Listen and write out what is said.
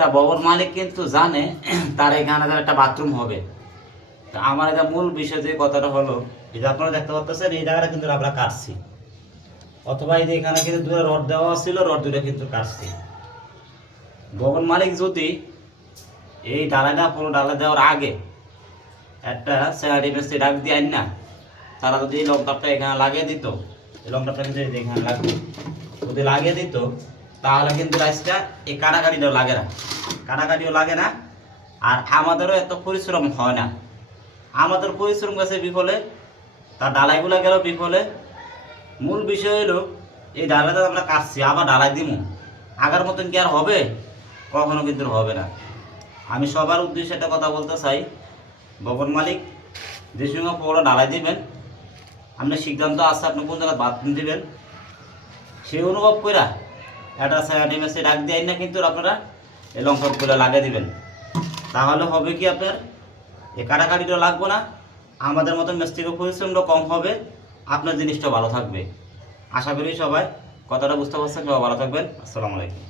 একটা ভবন মালিক কিন্তু জানে তার এখানে একটা বাথরুম হবে। তা আমার এটা মূল বিষয় যে কথাটা হলো, এই যে আপনারা দেখতে পাচ্ছেন এই জায়গাটা কিন্তু আমরা কাটছি, অথবা এই যে এখানে কিন্তু দুটো রড দেওয়া ছিল, রড দুটো কিন্তু কাটছি। ভবন মালিক যদি এই ডালাটা পুরো ডালা দেওয়ার আগে একটা স্যালারি মেসে ডাক দিয়ে আইন না, তারা যদি এই লকডাউনটা এখানে লাগিয়ে দিত, এই লকডাউনটা কিন্তু এখানে লাগবে, যদি লাগিয়ে দিত তাহলে কিন্তু রাইসটা এই কাটাকাটিটাও লাগে না, কাটাকাটিও লাগে না, আর আমাদেরও এত পরিশ্রম হয় না। আমাদের পরিশ্রম গেছে বিফলে, তার ডালাইগুলো গেল বিফলে। মূল বিষয় হলো এই ডালাটা আমরা কাটছি, আবার ডালাই দিব, আগের মতন কি আর হবে? কখনো কিন্তু হবে না। আমি সবার উদ্দেশ্যে একটা কথা বলতে চাই, ভবন মালিক যে সঙ্গে পুরো ডালাই দিবেন, আপনার সিদ্ধান্ত আছে আপনি কোন জায়গায় বাথরুম দিবেন, সেই অনুভব করে একটা মেসে ডাক দেয় না, কিন্তু আপনারা এই লঙ্কাগুলো লাগিয়ে দিবেন। তাহলে হবে কি, আপনার এই কাটাকাটিটা লাগবে না, আমাদের মতন মিস্ত্রির পরিশ্রমটা কম হবে, আপনার জিনিসটা ভালো থাকবে। আশা করি সবাই কথাটা বুঝতে পারছেন, সবাই ভালো থাকবেন। আসসালামু আলাইকুম।